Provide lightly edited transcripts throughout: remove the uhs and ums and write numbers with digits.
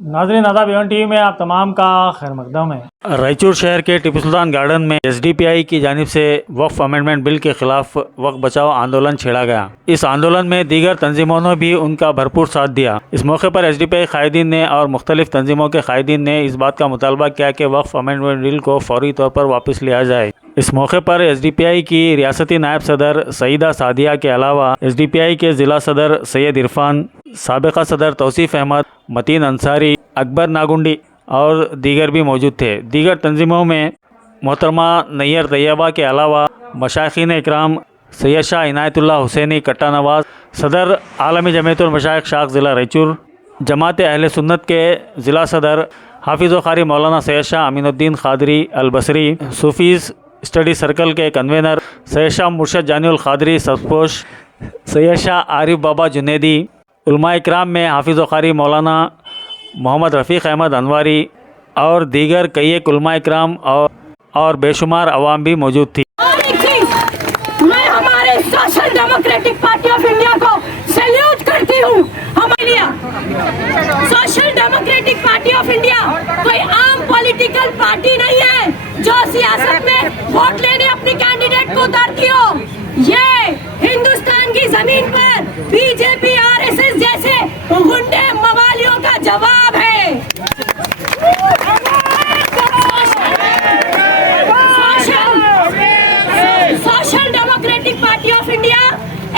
नाज़रीन आदाब Avon TV में आप तमाम का खैर मकदम है। रायचूर शहर के टिपू सुल्तान गार्डन में एसडीपीआई की जानिब से वक्फ अमेंडमेंट बिल के खिलाफ वक्फ बचाओ आंदोलन छेड़ा गया। इस आंदोलन में दीगर तंजीमों ने भी उनका भरपूर साथ दिया। इस मौके पर एसडीपीआई कायदीन ने और मुख्तलिफ तंजीमों के कायदीन ने इस बात का मुतालबा किया कि वक्फ अमेंडमेंट बिल को फौरी तौर पर वापस लिया जाए। इस मौके पर एसडीपीआई की रियासती नायब सदर सईदा सादिया के अलावा एसडीपीआई के ज़िला सदर सैयद इरफान, साबिका सदर तौसीफ़ अहमद, मतीन अंसारी, अकबर नागुंडी और दीगर भी मौजूद थे। दीगर तंजीमों में मोहतरमा नैयर तैयबा के अलावा मशाइखीन इकराम सैयद शाह इनायतुल्लाह हुसैनी कट्टा नवाज, सदर आलमी जमीयतुल मशाइख शाख ज़िला रायचूर, जमात अहले सुन्नत के ज़िला सदर हाफिज़ व क़ारी मौलाना सैयद शाह अमीनुद्दीन क़ादरी अलबसरी, सूफ़ीज़ स्टडी सर्कल के कन्वेनर सैयद शाह मुर्शद जानिउल क़ादरी सबपोश, सैयद शाह आरिफ बाबा जुनेदी, उलमा इकराम में हाफिज़ व क़ारी मौलाना मोहम्मद रफ़ीक़ अहमद अनवारी और दीगर कई एक उलमा इकराम और बेशुमार अवाम भी मौजूद थी। मैं हमारे social democratic party of India को सैल्यूट करती हूँ। हमारे social democratic party of India कोई आम पॉलिटिकल पार्टी नहीं है जो सियासत में वोट लेने अपनी कैंडिडेट को उतारती हो। ये हिंदुस्तान की जमीन पर बीजेपी आरएसएस जैसे गुंडे मवालियों का जवाब है। Social democratic party of India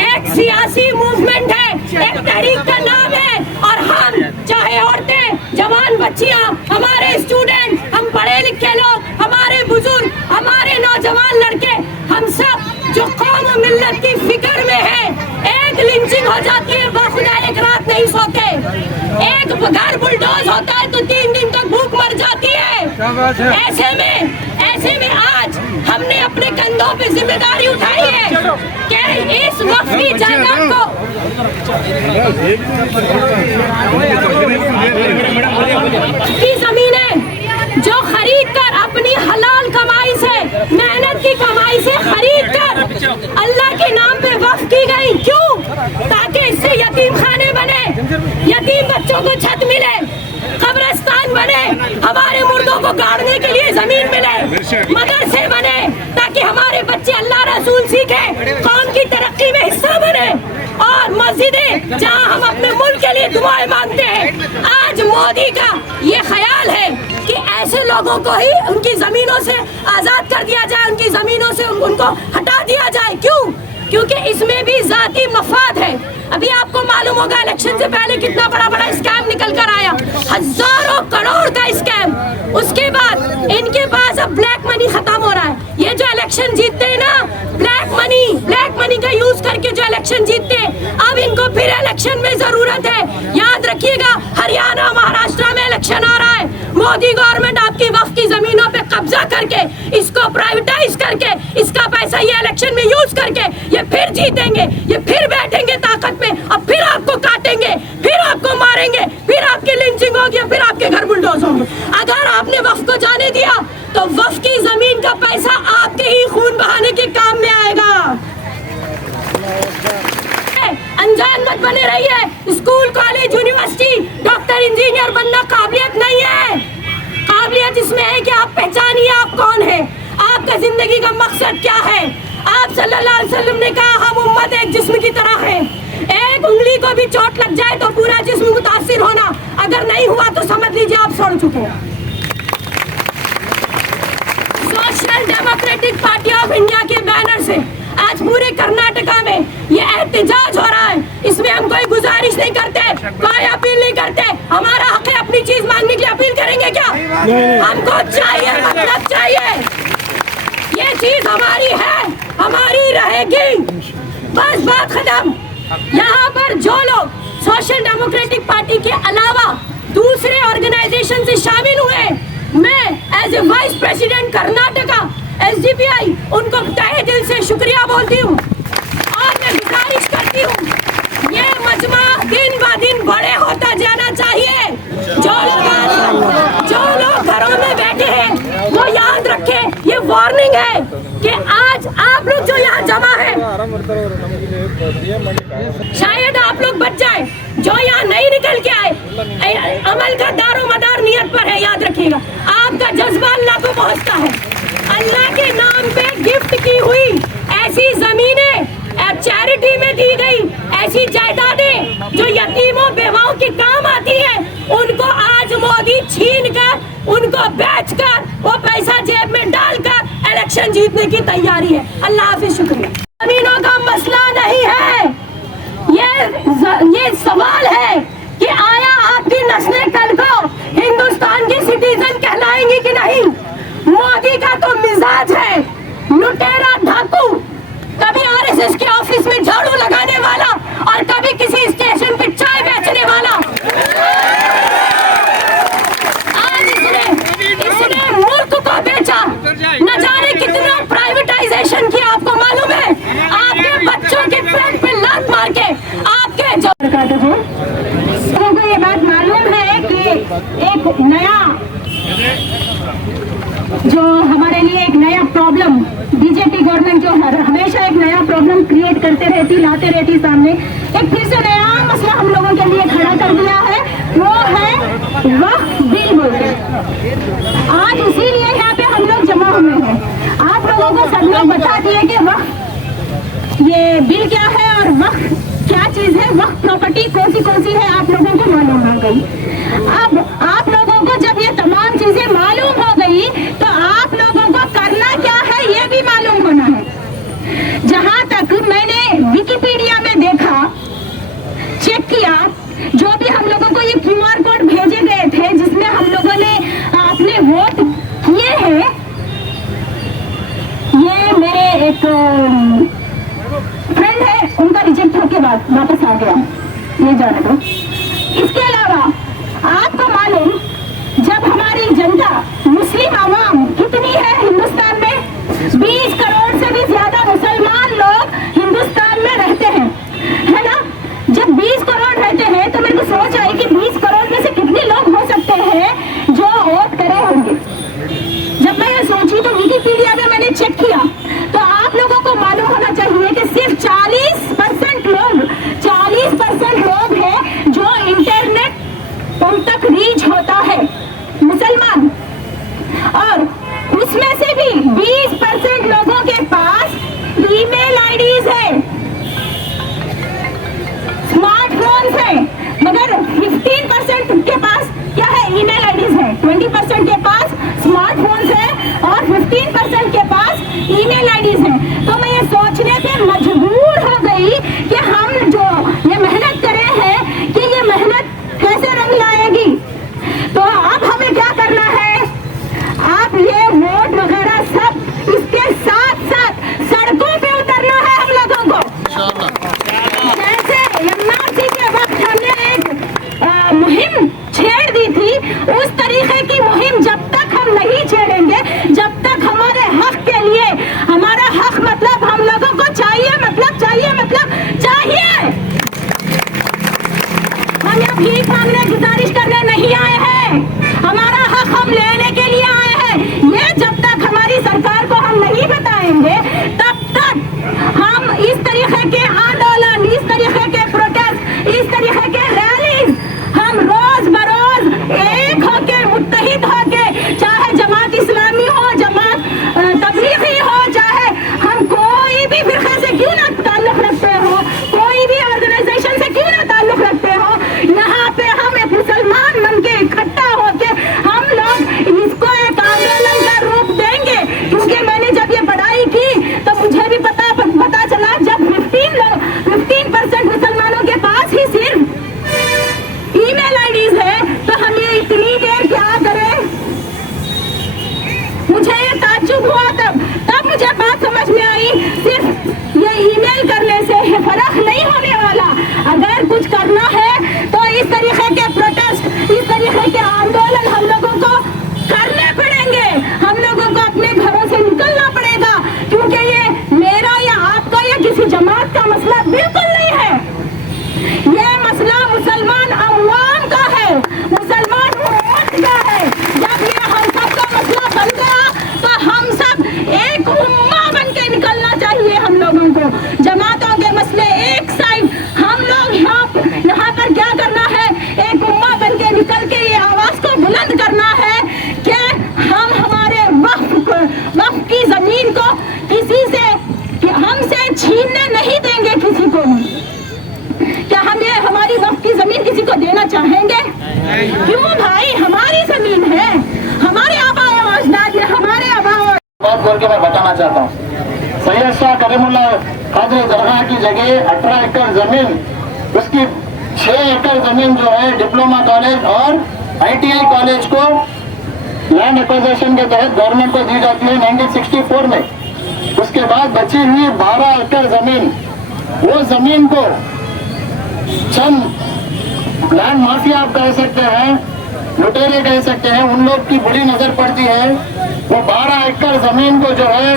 एक सियासी मूवमेंट है, एक तहरीक का नाम है और हम चाहे औरतें, जवान बच्चियां, हमारे स्टूडेंट, हम पढ़े लिखे लोग, हमारे बुजुर्ग, हमारे नौजवान लड़के, हम सब जो कौम और मिल्लत की फिक्र में है। एक लिंचिंग हो जाती है बाखुदा, एक रात नहीं सोते, एक घर बुलडोज होता है तो 3 दिन तक भूख मर जाती है। ऐसे में आज हमने अपने कंधों पे जिम्मेदारी उठाई है कि इस वक्फी जायदाद को की जमीनें जो खरीद कर अपनी हलाल कमाई से, मेहनत की कमाई से खरीद कर अल्लाह के नाम पे वक्फ की गई। क्यों? ताकि इससे यतीम खाने बने, यतीम बच्चों को छत मिले, कब्रिस्तान बने, हमारे मुर्दों को गाड़ने के लिए जमीन मिले, मदरसे बने ताकि हमारे बच्चे अल्लाह रसूल सीखे, कौम की तरक्की में हिस्सा बने, और मस्जिदें जहां हम अपने मुल्क के लिए दुआएं मांगते हैं। आज मोदी का ये ख्याल है कि ऐसे लोगों को ही उनकी जमीनों से आजाद कर दिया जाए, उनकी जमीनों से उनको हटा दिया जाए। क्यों? क्योंकि इसमें भी जाती मफाद है। अभी आपको मालूम होगा इलेक्शन से पहले कितना बड़ा स्कैम निकल कर आया, हजारों करोड़ का स्कैम। उसके बाद इनके पास अब ब्लैक मनी खत्म हो रहा है। ये जो इलेक्शन जीतते हैं ना, ब्लैक मनी का यूज करके जो इलेक्शन जीतते हैं, अब इनको फिर इलेक्शन में जरूरत है। याद रखिएगा, हरियाणा महाराष्ट्र में इलेक्शन आ रहा है। मोदी गवर्नमेंट आपकी वक्फ की जमीनों पे कब्जा करके, इसको प्राइवेटाइज करके, इसका पैसा ये इलेक्शन में यूज करके ये फिर जीतेंगे, ये फिर बैठेंगे ताकत में, अब फिर आपको काटेंगे, फिर आपको मारेंगे, फिर आपकी लिंचिंग होगी, फिर आपके घर बुलडोज होंगे। अगर आपने वक्फ को जाने दिया तो वक्फ की जमीन का पैसा आपके ही खून बहाने के काम में आएगा। अनजान मत बने रहिए। School, college, university, doctor, engineer बनना काबिलियत नहीं है। काबिलियत इसमें है कि आप पहचानिए आप कौन है, आपका जिंदगी का मकसद क्या है। आप सल्लल्लाहु अलैहि वसल्लम ने कहा हम उम्मत एक जिस्म की तरह है। एक उंगली को भी चोट लग जाए तो पूरा जिस्म मुतासिर होना, अगर नहीं हुआ तो समझ लीजिए आप सड़ चुके हैं। Social democratic party of India के बैनर से आज पूरे कर्नाटका में ये एहतजाज हो रहा है। इसमें हम कोई गुजारिश नहीं करते, कोई अपील नहीं करते। हमारा हक है अपनी चीज मांगने के लिए, अपील करेंगे क्या? हमको चाहिए, मतलब चाहिए। ये चीज हमारी है, हमारी रहेगी, बस बात खत्म। यहाँ पर जो लोग सोशल डेमोक्रेटिक पार्टी के अलावा दूसरे ऑर्गेनाइजेशन से शामिल हुए, मैं as a vice president Karnataka SDPI उनको तहे दिल से शुक्रिया बोलती हूँ और मैं गुजारिश करती हूँ ये मजमा दिन ब दिन बड़े होता जाना चाहिए। जो लोग घरों में बैठे हैं वो याद रखें, ये वार्निंग है कि आज आप लोग जो यहाँ जमा है, शायद आप लोग बच जाए। जो यहाँ नहीं निकल के आए, अमल का दारो मदार नियत पर है, याद रखिएगा। आपका जज्बा अल्लाह को पहुँचता है। अल्लाह के नाम पे गिफ्ट की हुई ऐसी जमीनें चैरिटी में दी गई, ऐसी जायदादें जो यतीमों बेवाओं के काम आती है, उनको आज मोदी छीन कर, उनको बेच कर, वो पैसा जेब में डालकर इलेक्शन जीतने की तैयारी है। अल्लाह हाफिज, शुक्रिया। जमीनों का मसला नहीं है, ये सवाल है कि आया आपकी नस्लें कल को हिंदुस्तान की सिटीजन कहलाएंगी कि नहीं। मोदी का तो मिजाज है लुटेरा डाकू, कभी आरएसएस के ऑफिस में झाड़ू लगाने वाला और कभी किसी स्टेशन पे चाय बेचने वाला। आज इसने मुल्क को बेचा, न जाने कितना प्राइवेटाइजेशन किया, आपको मालूम है। आपके बच्चों के पेट पे लात मार के आपके जो तो ये बात मालूम है कि एक नया जो हमारे लिए एक नया प्रॉब्लम, बीजेपी गवर्नमेंट जो हमेशा एक नया प्रॉब्लम क्रिएट करते रहती, लाते रहती सामने, एक फिर से नया मसला हम लोगों के लिए खड़ा कर दिया है, वो है वक्फ बिल बोलते। आज इसीलिए यहाँ पे हम लोग जमा हुए हैं। आप लोगों को सब लोग बता दिए कि वक्फ ये बिल क्या है और वक्फ क्या चीज है, वक्फ प्रॉपर्टी कौन सी है, आप लोगों को मालूम हो गई। अब आप लोगों को जब ये तमाम चीजें मालूम हो गई तो आप लोगों को करना क्या है ये भी मालूम होना है। जहां तक मैंने विकिपीडिया में देखा, चेक किया, जो भी हम लोगों को ये QR कोड भेजे गए थे जिसमें हम लोगों ने अपने वोट किए हैं, ये मेरे एक फ्रेंड है, उनका रिजेक्ट होके बाद वापस आ गया, ये जाने दो। इसके अलावा आपको मालूम, जब हमारी जनता मुस्लिम आवाम कितनी है हिंदुस्तान में, 20 करोड़ से भी ज्यादा मुसलमान लोग हिंदुस्तान में रहते हैं, है ना। जब 20 करोड़ रहते हैं तो मेरे को सोच आई कि 20 करोड़ में से कितने लोग हो सकते हैं जो वोट करे होंगे। जब मैं ये सोची तो विकिपीडिया में मैंने चेक किया तो आप लोगों को मालूम होना चाहिए कि सिर्फ 40% लोग हैं जो इंटरनेट उन तक रीच होता है, मुसलमान, और उसमें से भी 20% लोगों के पास ईमेल आईडीज है, स्मार्टफोन्स है, मगर 15% के पास क्या है, ईमेल आईडीज है, 20% के पास स्मार्टफोन्स है और 15% के पास ईमेल आईडीज है। तो मैं ये सोचने पे मजबूर हो गई कि हम जो ये मेहनत करे हैं कि ये मेहनत कैसे रंग लाएगी। तो अब हमें क्या करना है, आप ये वोट वगैरह सब इसके साथ साथ सड़कों पे उतरना है हम लोगों को। जैसे MRC के वक्त हमने एक मुहिम छेड़ दी थी, उस तरीके की मुहिम जब तक हम नहीं छेड़ेंगे, जब तक हमारे हक के लिए, हमारा हक मतलब हम लोगों को चाहिए, मतलब हम यहाँ भीख मांगने, गुजारिश करने नहीं आए हैं, हमारा हक हम लेने के लिए आए हैं। ये जब तक हमारी सरकार को हम नहीं बताएंगे तब तक हम इस तरीके के आंदोलन, इस तरीके के प्रोटेस्ट, इस तरीके के रैलीज हम रोज बरोज एक होके, मुत्तहिद होके, चाहे जमात इस्लामी हो, जमात तबलीगी हो, चाहे हम कोई भी फिरके से क्यों ना ताल्लुक रखते हो, कोई भी ऑर्गेनाइजेशन से क्यों ना ताल्लुक रखते हो, यहाँ पे हम एक मुसलमान मन के इकट्ठा होके हम लोग इसको एक आंदोलन का रूप देंगे। क्योंकि मैंने जब ये पढ़ाई की तो मुझे भी पता चला, जब 15% मुसलमानों के पास ही सिर्फ ईमेल आईडीज है तो हम ये इतनी देर क्या करें। मुझे ये ताज्जुब हुआ, तब मुझे बात समझ में आई, सिर्फ ये ईमेल करने से फर्क नहीं होने वाला। अगर कुछ करना है तो इस तरीके के प्रोटेस्ट, इस तरीके के आंदोलन हम लोगों को करने पड़ेंगे, हम लोगों को अपने घरों से निकलना पड़ेगा। क्योंकि ये मेरा या आपका या किसी जमात का मसला बिल्कुल नहीं है, ये मसला मुसलमान अवाम का है, मुसलमान उम्मत का है। जब ये हम सब का मसला बन गया तो हम सब एक उम्मा बन के निकलना चाहिए हम लोगों को। जमातों के मसले एक साइड, हम लोग यहाँ पे बोल के मैं बताना चाहता हूँ। सैयद शाह करीमुल्लाह कादरी दरगाह की जगह 18 एकड़ जमीन, उसकी 6 एकड़ जमीन जो है डिप्लोमा कॉलेज और ITI कॉलेज को लैंड एक्विजिशन के तहत गवर्नमेंट को दी जाती है 1964 में। उसके बाद बची हुई 12 एकड़ जमीन, वो जमीन को चंद लैंड माफिया आप कह सकते हैं, लुटेरे कह सकते हैं, उन लोग की बुरी नजर पड़ती है। वो 12 एकड़ जमीन को जो है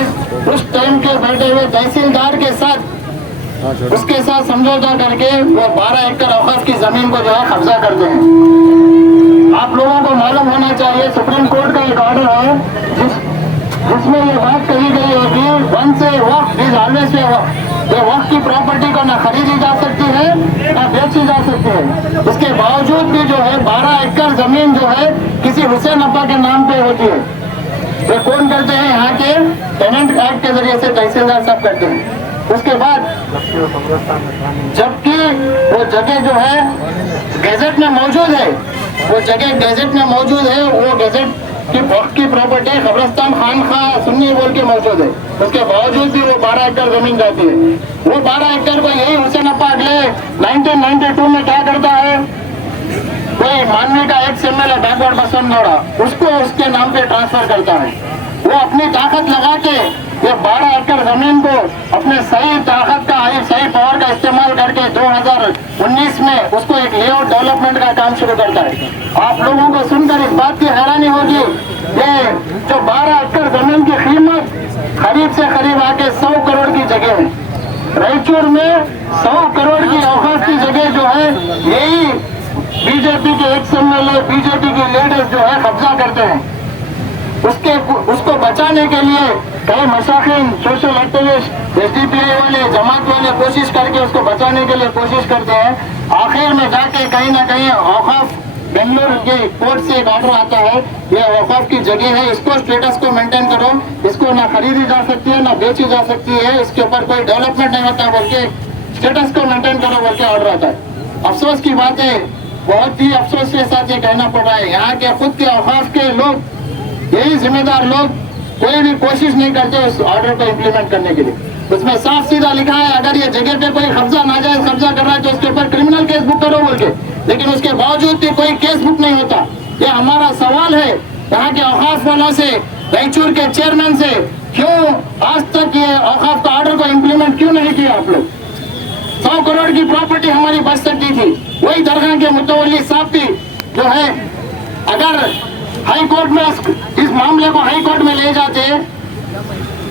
उस टाइम के बैठे हुए तहसीलदार के साथ उसके साथ समझौता करके वो 12 एकड़ औकाफ की जमीन को जो है कब्जा करते हैं। आप लोगों को मालूम होना चाहिए सुप्रीम कोर्ट का एक ऑर्डर है जिसमें ये बात कही गई है कि वन से वक्त इज ऑलवेज से ये वक्त की प्रॉपर्टी को ना खरीदी जा सकती है ना बेची जा सकती है। इसके बावजूद भी जो है 12 एकड़ जमीन जो है किसी हुसैन अब्बा के नाम पे होती है। ये कौन करते हैं? यहाँ के टेनेंट एक्ट के जरिए से तहसीलदार सब करते हैं। उसके बाद जबकि वो जगह जो है गैजेट में मौजूद है, वो जगह गैजेट में मौजूद है, वो गैजेट की वक्त की प्रॉपर्टी कब्रिस्तान खानखा सुन्नी बोल के मौजूद है। उसके बावजूद भी वो 12 एकड़ जमीन जाती है। वो 12 एकड़ को यही हुसैन अब्बा अगले 1992 में क्या करता है, कोई मानवी का एक्स MLA बैकवर्ड बसवनगौड़ा उसको उसके नाम पे ट्रांसफर करता है। वो अपनी ताकत लगा के ये 12 एकड़ जमीन को अपने सही ताकत का सही पावर का इस्तेमाल करके 2019 में उसको एक लेआउट डेवलपमेंट का काम शुरू करता है। आप लोगों को सुनकर इस बात की हैरानी होगी, ये जो 12 एकड़ जमीन की कीमत करीब से करीब आके 100 करोड़ की जगह है। रायचूर में 100 करोड़ की औकात की जगह जो है यही बीजेपी के एक्स MLA, बीजेपी के लीडर्स जो है कब्जा करते हैं। उसको बचाने के लिए कई मशाखिन, सोशल एक्टिविस्ट, SDPI वाले, जमात वाले कोशिश करके उसको बचाने के लिए कोशिश करते हैं। आखिर में जाके कहीं ना कहीं औकाफ बेंगलुरु के कोर्ट से एक ऑर्डर आता है, ये औकाफ की जगह है, इसको स्टेटस को मेंटेन करो, इसको ना खरीदी जा सकती है ना बेची जा सकती है, इसके ऊपर कोई डेवलपमेंट नहीं होता बोल के स्टेटस को मेंटेन करो बोल के ऑर्डर आता है। अफसोस की बात है, बहुत ही अफसोस के साथ ये कहना पड़ रहा है, यहाँ के खुद के औकाफ के लोग, यही जिम्मेदार लोग कोई भी कोशिश नहीं करते उस ऑर्डर को इम्प्लीमेंट करने के लिए। उसमें साफ सीधा लिखा है अगर ये जगह पे कोई कब्जा नाजायज कब्जा कर रहा है तो उसके ऊपर क्रिमिनल केस बुक करो बोल के, लेकिन उसके बावजूद भी कोई केस बुक नहीं होता। ये हमारा सवाल है यहाँ के औकाफ वालों से, रायचूर के चेयरमैन से, क्यों आज तक ये औकाफ का ऑर्डर को इम्प्लीमेंट क्यों नहीं किया आप लोग? 100 करोड़ की प्रॉपर्टी हमारी बच सकती थी। वही दरगाह के मुतवल्ली साहब भी जो है अगर हाई कोर्ट में इस मामले को हाई कोर्ट में ले जाते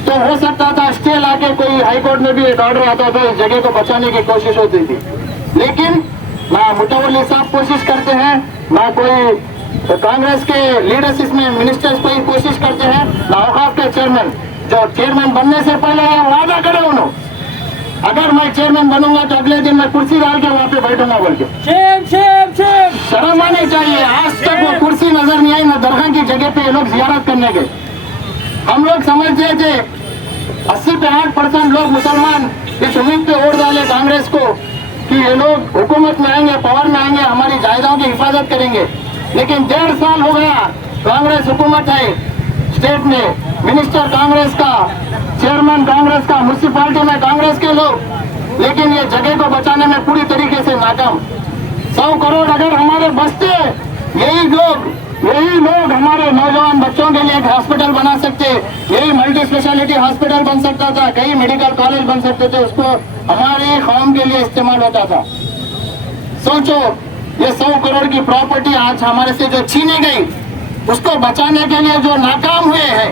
तो हो सकता था स्टे लाके कोई हाई कोर्ट में भी एक ऑर्डर आता था, इस जगह को बचाने की कोशिश होती थी। लेकिन ना मुतवल्ली साहब कोशिश करते हैं, ना कोई कांग्रेस के लीडर्स इसमें मिनिस्टर्स कोई कोशिश करते हैं, ना औकाफ के चेयरमैन जो चेयरमैन बनने से पहले वादा करे उन्होंने अगर मैं चेयरमैन बनूंगा तो अगले दिन मैं कुर्सी डाल के वहाँ पे बैठूंगा बोल के। शर्म आनी चाहिए। आज तक वो कुर्सी नजर नहीं आई, ना दरगाह की जगह पे ये लोग जियारत करने गए। हम लोग समझते थे 80 पे 8% लोग मुसलमान इस उम्मीद पे वोट डाले कांग्रेस को कि ये लोग हुकूमत में आएंगे, पावर में आएंगे, हमारी जायदादों की हिफाजत करेंगे। लेकिन 1.5 साल हो गया कांग्रेस हुकूमत है, स्टेट में मिनिस्टर कांग्रेस का, चेयरमैन कांग्रेस का, म्यूनसिपालिटी में कांग्रेस के लोग, लेकिन ये जगह को बचाने में पूरी तरीके से नाकाम। 100 करोड़ अगर हमारे बचते, यही लोग हमारे नौजवान बच्चों के लिए एक हॉस्पिटल बना सकते, यही मल्टी स्पेशलिटी हॉस्पिटल बन सकता था, कई मेडिकल कॉलेज बन सकते थे, उसको हमारे कौम के लिए इस्तेमाल होता था। सोचो ये 100 करोड़ की प्रॉपर्टी आज हमारे से जो छीनी गई, उसको बचाने के लिए जो नाकाम हुए हैं,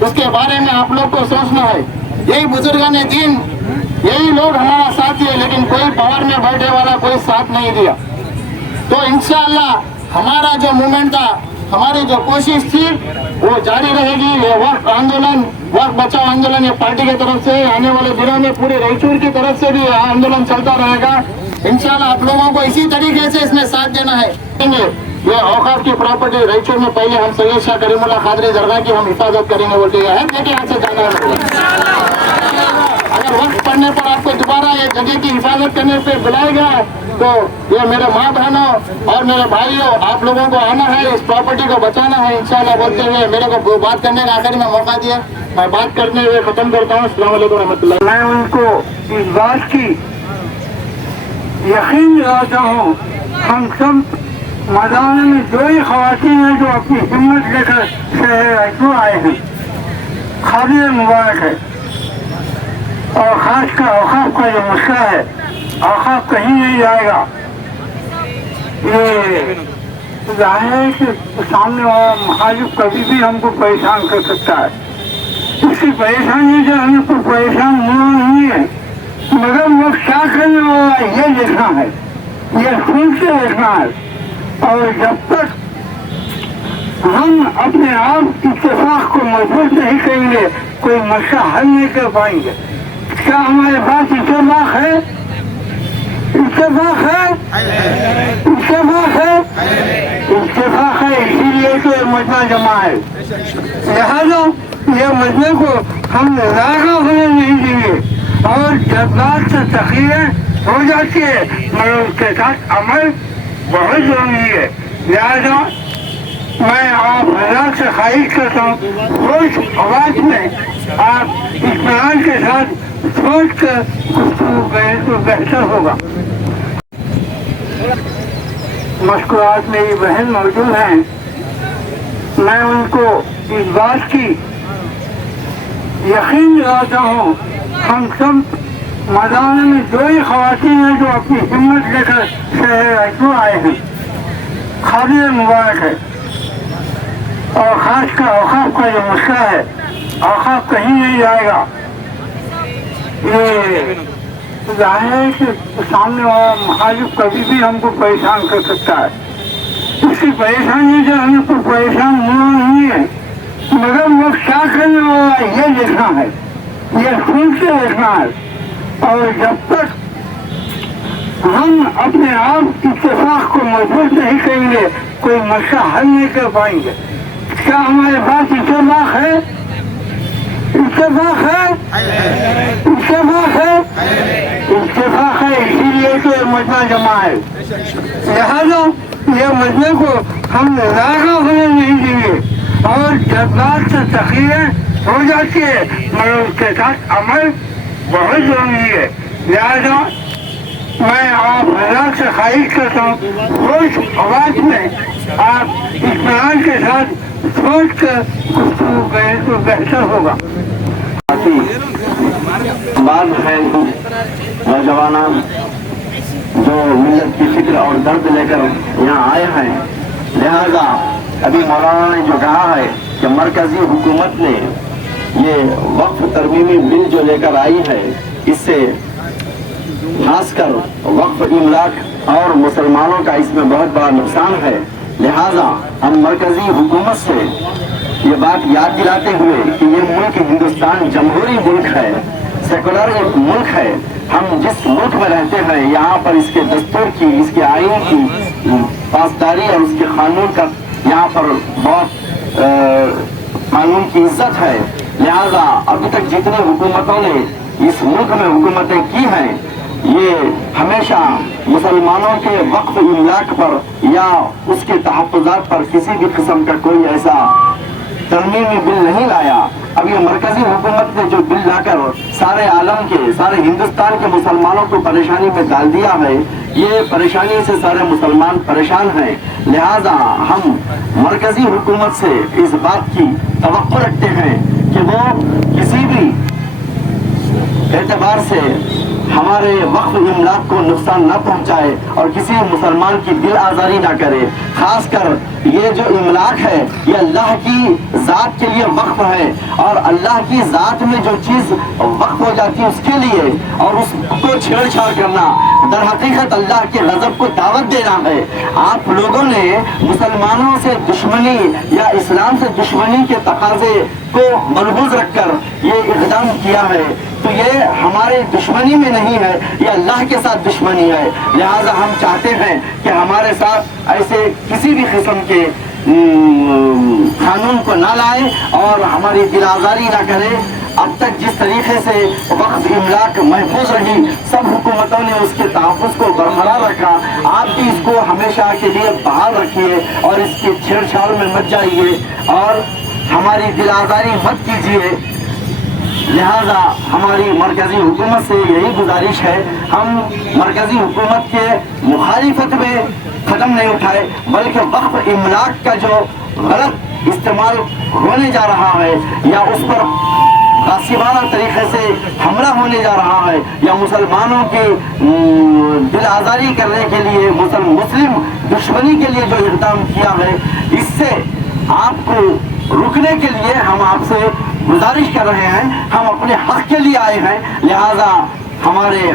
उसके बारे में आप लोग को सोचना है। यही बुजुर्गान दीन, यही लोग हमारा साथ दिए, लेकिन कोई पावर में बैठे वाला कोई साथ नहीं दिया। तो इंशाअल्लाह हमारा जो मूवमेंट था, हमारी जो कोशिश थी वो जारी रहेगी। ये वक्त आंदोलन, वक्त बचाओ आंदोलन ये पार्टी की तरफ से आने वाले दिनों में पूरे रायचूर की तरफ से भी आंदोलन चलता रहेगा। इंशाअल्लाह आप लोगों को इसी तरीके से इसमें साथ देना है। ये औकाफ की प्रॉपर्टी रायचूर में पहले हम सैयद शाह करीमुल्लाह कादरी दरगाह की हम हिफाजत करेंगे बोलते हैं, लेकिन यहाँ से जाना है। अगर वक्त पड़ने पर आपको दोबारा ये जगह की हिफाजत करने पे बुलाएगा तो ये मेरे माँ बहनों और मेरे भाइयों, आप लोगों को आना है, इस प्रॉपर्टी को बचाना है इंशाअल्लाह बोलते हुए मेरे को बात करने का आखिरी में मौका दिया। میں بات کرنے ہوئے ختم کرتا ہوں. السلام علیکم ورحمۃ اللہ. میں ان کو اس بات کی یقین دلاتا ہوں ہم سب میدان میں جو ہی خواتین ہیں جو اپنی ہمت لے کر شہر رائچور آئے ہیں قابل مبارک ہے. اور خاص کر اوقاف کا جو مسئلہ ہے اوقاف کہیں نہیں جائے گا. یہ ظاہر ہے کہ سامنے والا مخالف کبھی بھی ہم کو پریشان کر سکتا ہے. اس کی پریشانی سے ہمیں کوئی پریشان ہونا نہیں ہے مگر وہ کیا کرنے والا یہ دیکھنا ہے یہ خود سے دیکھنا ہے. اور جب تک ہم اپنے آپ اتفاق کو مضبوط نہیں کریں گے کوئی مسئلہ حل نہیں کر پائیں گے. کیا ہمارے پاس اتفاق ہے؟ اتفاق ہے؟ اتفاق ہے؟ اتفاق ہے اسی لیے تو یہ مجمع جمع ہے. لہٰذا یہ مجمع کو ہم ضائع ہونے نہیں دیں گے. اور جذبات سے تقریریں ہو جاتی ہے مگر اس کے ساتھ عمل بہت ضروری ہے. لہٰذا میں آپ حضرات سے خواہش کرتا ہوں خوش آواز میں آپ اطمینان کے ساتھ سوچ کر گفتگو کریں تو بہتر ہوگا. مشکورات میری بہن موجود ہیں. میں ان کو اس بات کی یقین دلاتا ہوں ہم سب میدان میں جو ہی خواتین ہیں جو اپنی ہمت لے کر شہر رائچور آئے ہیں قابل مبارک ہے. اور خاص کر اوقاف کا جو مسئلہ ہے اوقاف کہیں نہیں جائے گا. یہ ظاہر ہے کہ سامنے والا مخالف کبھی بھی ہم کو پریشان کر سکتا ہے. اس کی پریشانی سے ہمیں کوئی پریشان ہونا نہیں ہے مگر وہ کیا کرنے والا یہ دیکھنا ہے یہ خود سے دیکھنا ہے. اور جب تک ہم اپنے آپ اتفاق کو مضبوط نہیں کریں گے کوئی مسئلہ حل نہیں کر پائیں گے. کیا ہمارے پاس اتفاق ہے؟ اتفاق ہے؟ اتفاق ہے؟ اتفاق ہے اسی لیے تو یہ مجمع جمع ہے. لہٰذا یہ مجمع کو ہم ضائع ہونے نہیں دیں گے. اور جذبات سے تقریریں ہو جاتی ہے مگر اس کے ساتھ عمل بہت ضروری ہے. لہٰذا میں آپ حضرات سے خواہش کرتا ہوں خوش آواز میں آپ اطمینان کے ساتھ سوچ کر گفتگو کریں تو بہتر ہوگا. بعض ہیں نوجوان جو ملت کی فکر اور درد لے کر یہاں آئے ہیں. لہذا ابھی مولانا نے جو کہا ہے کہ مرکزی حکومت نے یہ وقف ترمیمی بل جو لے کر آئی ہے اس سے خاص کر وقف املاک اور مسلمانوں کا اس میں بہت بڑا نقصان ہے. لہذا ہم مرکزی حکومت سے یہ بات یاد دلاتے ہوئے کہ یہ ملک ہندوستان جمہوری ملک ہے سیکولر ایک ملک ہے. ہم جس ملک میں رہتے ہیں یہاں پر اس کے دستور کی اس کے آئین کی پاسداری اور اس کے قانون کا یہاں پر بہت قانون کی عزت ہے. لہذا ابھی تک جتنی حکومتوں نے اس ملک میں حکومتیں کی ہیں یہ ہمیشہ مسلمانوں کے وقف املاک پر یا اس کے تحفظات پر کسی بھی قسم کا کوئی ایسا ترمیمی بل نہیں لایا. اب یہ مرکزی حکومت نے جو بل لا کر سارے عالم کے سارے ہندوستان کے مسلمانوں کو پریشانی میں ڈال دیا ہے یہ پریشانی سے سارے مسلمان پریشان ہیں. لہذا ہم مرکزی حکومت سے اس بات کی توقع رکھتے ہیں کہ وہ کسی بھی اعتبار سے ہمارے وقف املاک کو نقصان نہ پہنچائے اور کسی مسلمان کی دل آزاری نہ کرے. خاص کر یہ جو املاک ہے یہ اللہ کی ذات کے لیے وقف ہے اور اللہ کی ذات میں جو چیز وقف ہو جاتی ہے اس کے لیے اور اس کو چھیڑ چھاڑ کرنا در حقیقت اللہ کے غضب کو دعوت دینا ہے. آپ لوگوں نے مسلمانوں سے دشمنی یا اسلام سے دشمنی کے تقاضے کو ملحوظ رکھ کر یہ اقدام کیا ہے تو یہ ہمارے دشمنی میں نہیں ہے یہ اللہ کے ساتھ دشمنی ہے. لہذا ہم چاہتے ہیں کہ ہمارے ساتھ ایسے کسی بھی قسم کے قانون کو نہ لائے اور ہماری دل آزاری نہ کرے. اب تک جس طریقے سے وقف املاک محفوظ رہی سب حکومتوں نے اس کے تحفظ کو برقرار رکھا. آپ بھی اس کو ہمیشہ کے لیے بحال رکھیے اور اس کی چھیڑ چھاڑ میں مت جائیے اور ہماری دل آزاری مت کیجیے. لہذا ہماری مرکزی حکومت سے یہی گزارش ہے، ہم مرکزی حکومت کے مخالفت میں قدم نہیں اٹھائے، بلکہ وقف املاک کا جو غلط استعمال ہونے جا رہا ہے یا اس پر غاصبانہ طریقے سے حملہ ہونے جا رہا ہے یا مسلمانوں کی دل آزاری کرنے کے لیے مسلم دشمنی کے لیے جو اقدام کیا ہے، اس سے آپ کو رکنے کے لیے ہم آپ سے گزارش کر رہے ہیں، ہم اپنے حق کے لیے آئے ہیں، لہذا ہمارے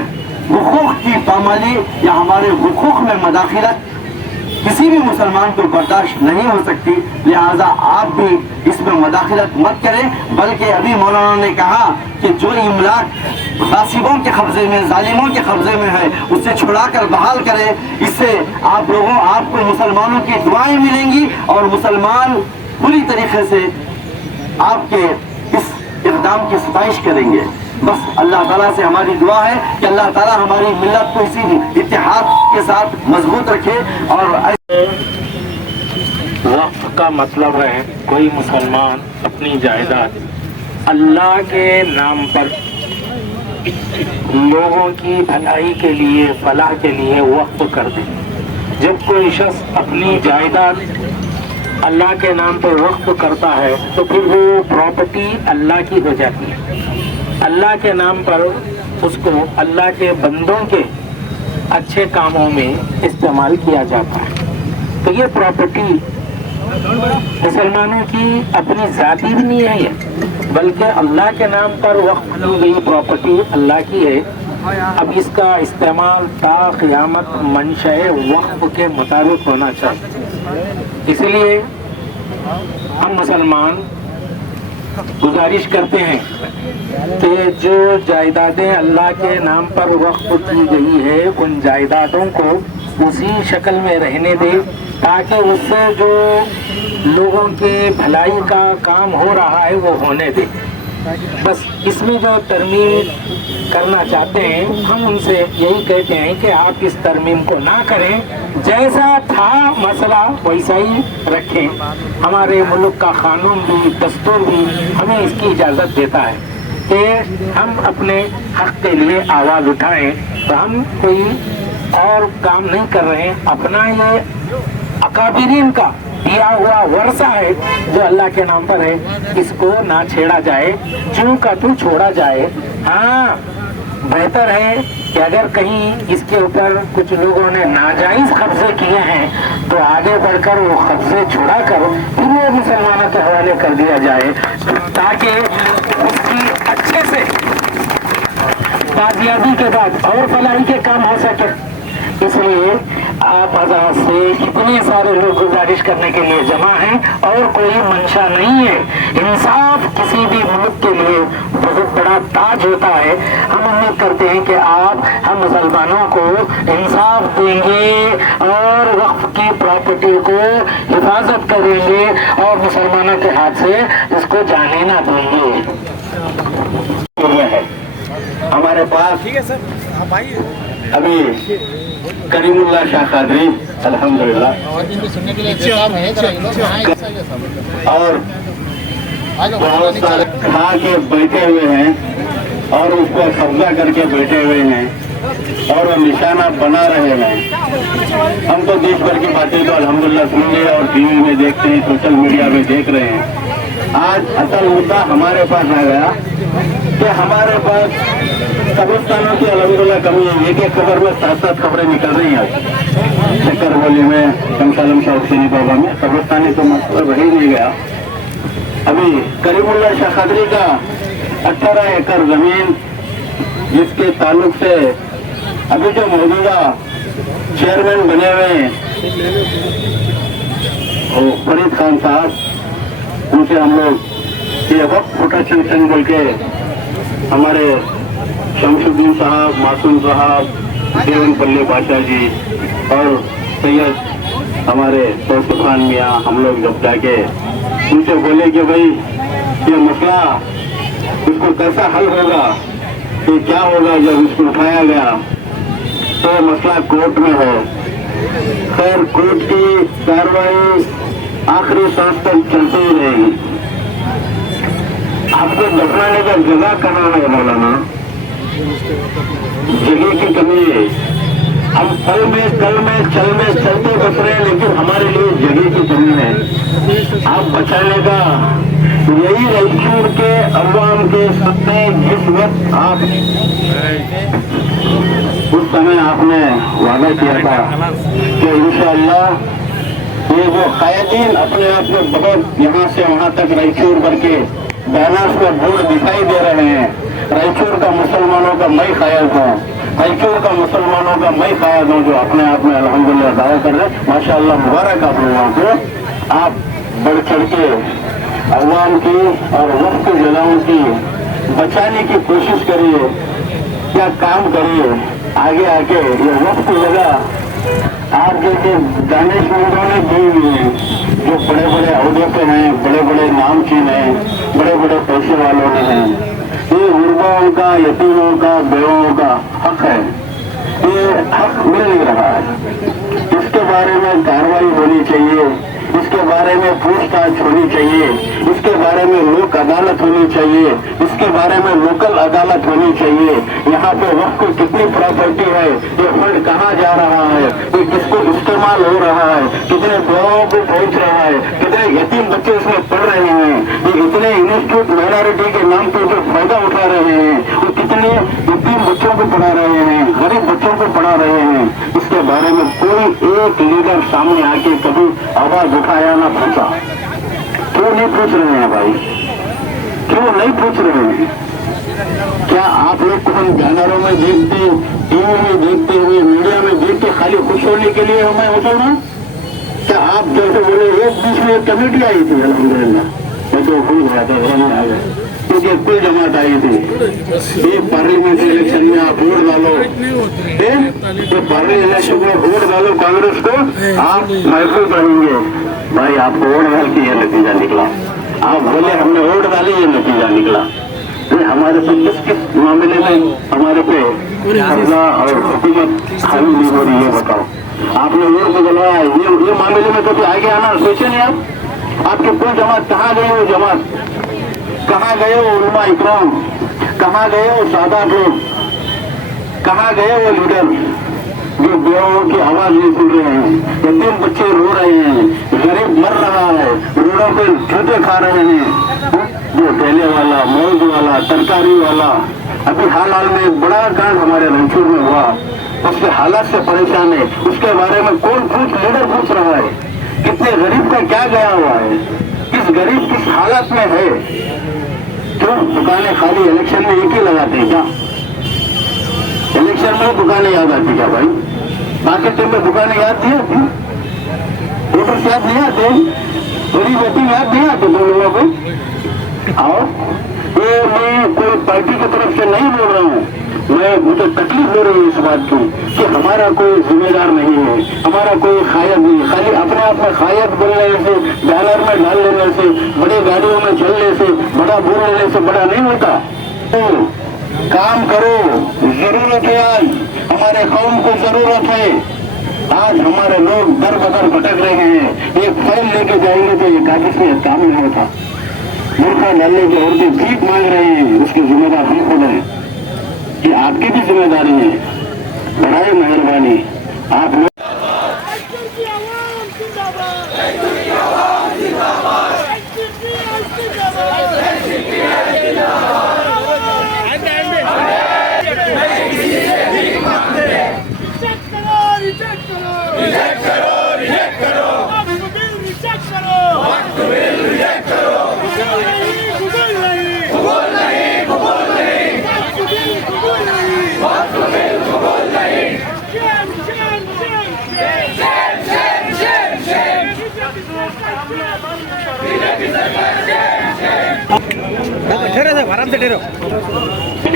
حقوق کی پامالی یا ہمارے حقوق میں مداخلت کسی بھی مسلمان کو برداشت نہیں ہو سکتی، لہذا آپ بھی اس میں مداخلت مت کریں، بلکہ ابھی مولانا نے کہا کہ جو املاک غاصبوں کے قبضے میں، ظالموں کے قبضے میں ہے، اس سے چھڑا کر بحال کریں، اس سے آپ کو مسلمانوں کی دعائیں ملیں گی اور مسلمان پوری طریقے سے آپ کے اس اقدام کی ستائش کریں گے۔ بس اللہ تعالیٰ سے ہماری دعا ہے کہ اللہ تعالیٰ ہماری ملت کو اسی اتحاد کے ساتھ مضبوط رکھے۔ اور وقف کا مطلب ہے کوئی مسلمان اپنی جائیداد اللہ کے نام پر لوگوں کی بھلائی کے لیے، فلاح کے لیے وقف کر دے۔ جب کوئی شخص اپنی جائیداد اللہ کے نام پر وقف کرتا ہے تو پھر وہ پراپرٹی اللہ کی ہو جاتی ہے، اللہ کے نام پر اس کو اللہ کے بندوں کے اچھے کاموں میں استعمال کیا جاتا ہے۔ تو یہ پراپرٹی مسلمانوں کی اپنی ذاتی بھی نہیں ہے یہ، بلکہ اللہ کے نام پر وقف کی گئی پراپرٹی اللہ کی ہے۔ اب اس کا استعمال تا قیامت منشأ وقف کے مطابق ہونا چاہیے۔ اس لیے ہم مسلمان گزارش کرتے ہیں کہ جو جائیدادیں اللہ کے نام پر وقف کی گئی ہے ان جائیدادوں کو اسی شکل میں رہنے دے، تاکہ اس سے جو لوگوں کی بھلائی کا کام ہو رہا ہے وہ ہونے دے۔ بس اس میں جو ترمیم کرنا چاہتے ہیں ہم ان سے یہی کہتے ہیں کہ آپ اس ترمیم کو نہ کریں، جیسا تھا مسئلہ ویسا ہی رکھیں۔ ہمارے ملک کا قانون بھی، دستور بھی ہمیں اس کی اجازت دیتا ہے کہ ہم اپنے حق کے لیے آواز اٹھائیں، تو ہم کوئی اور کام نہیں کر رہے ہیں، اپنا یہ اکابرین کا دیا ہوا ورثہ ہے جو اللہ کے نام پر ہے، اس کو نہ چھیڑا جائے، چوں کا تو چھوڑا جائے۔ ہاں بہتر ہے کہ اگر کہیں اس کے اوپر کچھ لوگوں نے ناجائز قبضے کیے ہیں تو آگے بڑھ کر وہ قبضے چھڑا کر پھر وہ مسلمانوں کے حوالے کر دیا جائے، تاکہ اس کی اچھے سے بازیابی کے بعد اور فلاحی کے کام ہو سکے۔ اس لیے آپ حضرات سے اتنے سارے لوگ گزارش کرنے کے لیے جمع ہیں اور کوئی منشا نہیں ہے۔ انصاف کسی بھی ملک کے لیے بہت بڑا تاج ہوتا ہے۔ ہم امید کرتے ہیں کہ آپ ہم مسلمانوں کو انصاف دیں گے اور وقف کی پراپرٹی کو حفاظت کریں گے اور مسلمانوں کے ہاتھ سے اس کو جانے نہ دیں گے۔ ہمارے پاس ابھی کریم اللہ شاہ قادری الحمدللہ اور بہت سارے کھا کے بیٹھے ہوئے ہیں اور اس کو قبضہ کر کے بیٹھے ہوئے ہیں اور وہ نشانہ بنا رہے ہیں۔ ہم تو دیش بھر کی باتیں تو الحمدللہ سن لے اور ٹی وی میں دیکھتے ہیں، سوشل میڈیا میں دیکھ رہے ہیں۔ آج اصل مدعا ہمارے پاس آ گیا کہ ہمارے پاس قبرستانوں کی الحمدللہ کمی ہے۔ ایک ایک خبر میں 7 خبریں نکل رہی ہیں۔ شکر ولی میں، شمشالم شاہ حسینی بابا میں قبرستانی تو مسئلہ رہ ہی نہیں گیا۔ ابھی کریم اللہ شاہ قادری کا 18 ایکڑ زمین جس کے تعلق سے ابھی جو موجودہ چیئرمین بنے ہوئے ہیں فرید خان صاحب، ان سے ہم لوگ یہ وقت پروٹیکشن سنگھ بول کے ہمارے شمس الدین صاحب، معصوم صاحب، دیون پلی بادشاہ جی اور سید ہمارے توصیف خان میاں، ہم لوگ جب جا کے ان سے بولے کہ بھائی یہ مسئلہ اس کو کیسا حل ہوگا، کہ کیا ہوگا جب اس کو اٹھایا گیا تو مسئلہ کورٹ میں ہے۔ خیر کورٹ کی کارروائی آخری سانس تک چلتی ہی رہے گی۔ आपको दफनाने का जगह कहाँ है मौलाना? जगह की कमी है। हम पल में कल में चल में चलते बस रहे हैं, लेकिन हमारे लिए जगह की कमी है। आप बचाने का यही रायचूर के अवाम के सपने, जिस वक्त आप उस समय आपने वादा किया था कि इंशाअल्लाह ये जो कायदीन अपने आप में बहुत यहाँ से वहाँ तक रायचूर भर के बैनर्स में बोर्ड दिखाई दे रहे हैं, रायचूर का मुसलमानों का मैं कायद हूँ, रायचूर का मुसलमानों का मैं कायद हूँ, जो अपने आप में अल्हम्दुलिल्लाह दावा कर रहे हैं। माशाअल्लाह मुबारक आप लोगों को। आप बढ़ चढ़ के अवाम की और वक्त जगहों की बचाने की कोशिश करिए, क्या काम करिए। आगे आके ये वक्त जगह आप जैसे दानिशमंदों ने दी हुई है, जो बड़े बड़े अहदे पे हैं, बड़े बड़े नामचीन हैं, बड़े बड़े पैसे वालों ने हैं। ये गुरबाओं का, यतीमों का, बेवों का हक है, ये हक मिल नहीं रहा है। इसके बारे में कार्रवाई होनी चाहिए, इसके बारे में पूछताछ होनी चाहिए, इसके बारे में लोक अदालत होनी चाहिए, इसके बारे में लोकल अदालत होनी चाहिए। यहाँ पे वक्त को कितनी प्रॉपर्टी है, ये फंड कहाँ जा रहा है, ये किसको इस्तेमाल हो रहा है, कितने दुआओं को पहुँच रहा है, कितने यतीम बच्चे इसमें पढ़ रहे हैं, ये इतने इंस्टीट्यूट माइनॉरिटी के नाम पे जो फायदा उठा रहे हैं, वो कितने यतीम बच्चों को पढ़ा रहे हैं, गरीब बच्चों को पढ़ा रहे हैं। इसके बारे में कोई एक लीडर सामने आके कभी आवाज उठाया ना पूछा। क्यों नहीं पूछ रहे हैं भाई, क्यों नहीं पूछ रहे हैं? क्या आप लोग को हम बैनरों में देखते, टीवी में देखते हुए, मीडिया में देखते खाली खुश होने के लिए हमें मुसलमान? क्या आप जैसे बोले एक बीच में एक कमेटी आई थी, अल्हम्दुलिल्लाह मैं तो भूल गया था, आ गया, क्योंकि कुल जमात आई थी। ये पार्लियामेंट इलेक्शन में आप वोट डालो, तो पार्लियामेंट इलेक्शन में वोट डालो कांग्रेस को, आप महफूज रहेंगे। भाई आपको वोट डाल के ये नतीजा निकला, आप बोले हमने वोट डाली, ये नतीजा निकला। हमारे पे किस मामले में हमारे पे अल्लाह और हुकूमत हावी नहीं हो रही है, बताओ। आपने वोट को डलवाया, ये मामले में कभी आगे आना सोचे नहीं आप? आपके कोई जमात कहाँ गए, वो जमात कहाँ गए, वो उलमा इकराम कहाँ गए, वो सादात लोग कहाँ गए, वो लीडर जो बेवों की आवाज नहीं सुन रहे हैं, यतीम बच्चे रो रहे हैं, गरीब मर रहा है, रोडों पे जूते खा रहे हैं, जो ठेले वाला, मौज वाला, तरकारी वाला। अभी हाल में एक बड़ा कांड हमारे रायचूर में हुआ, उसके हालात से परेशान है, उसके बारे में कौन लीडर पूछ रहा है? कितने गरीब का क्या गया हुआ है, किस गरीब किस हालत में है? क्यों दुकानें खाली इलेक्शन में एक ही लगाते हैं क्या? इलेक्शन में दुकानें याद आती क्या भाई? बाकी टाइम में दुकानें याद नहीं आती, वोटर्स याद नहीं आते, गरीब वोटिंग याद नहीं आते दो लोगों को। आओ, ये मैं कोई पार्टी की तरफ से नहीं बोल रहा हूँ, मुझे तकलीफ हो रही है इस बात की कि हमारा कोई जिम्मेदार नहीं है, हमारा कोई खायद नहीं। खाली अपने आप में खायद बोलने से, बैनर में डाल लेने से, बड़ी गाड़ियों में चलने से, बड़ा बोल लेने से बड़ा नहीं होता। तो काम करो, जरूरत है, आज हमारे कौम को जरूरत है। आज हमारे लोग दर बदर भटक रहे हैं, एक फाइल लेके जाएंगे तो ये काफी से काम नहीं होता। मुर्खा डालने की औरतें भीख मांग रहे हैं, उसके जिम्मेदार हम खुद हैं। ये आपकी भी जिम्मेदारी है, बड़ाई मेहरबानी आप लोग।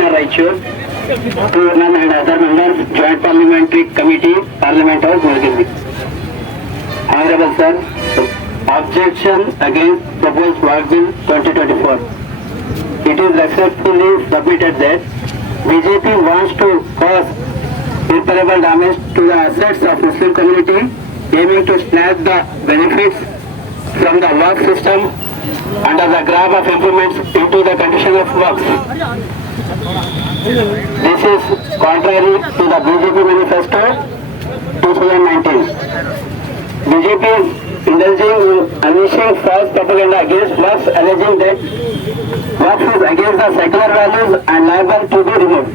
Raichur, to none and other members, Joint Parliamentary Committee, Parliament House, New Delhi. Honorable Sir, objection against proposed work bill 2024. It is respectfully submitted that BJP wants to cause irreparable damage to the assets of Muslim community, aiming to snatch the benefits from the work system under the grab of improvements into the condition of works. This is contrary to the BJP manifesto 2019. BJP is indulging in unleashing false propaganda against works, alleging that works is against the secular values and liable to be removed.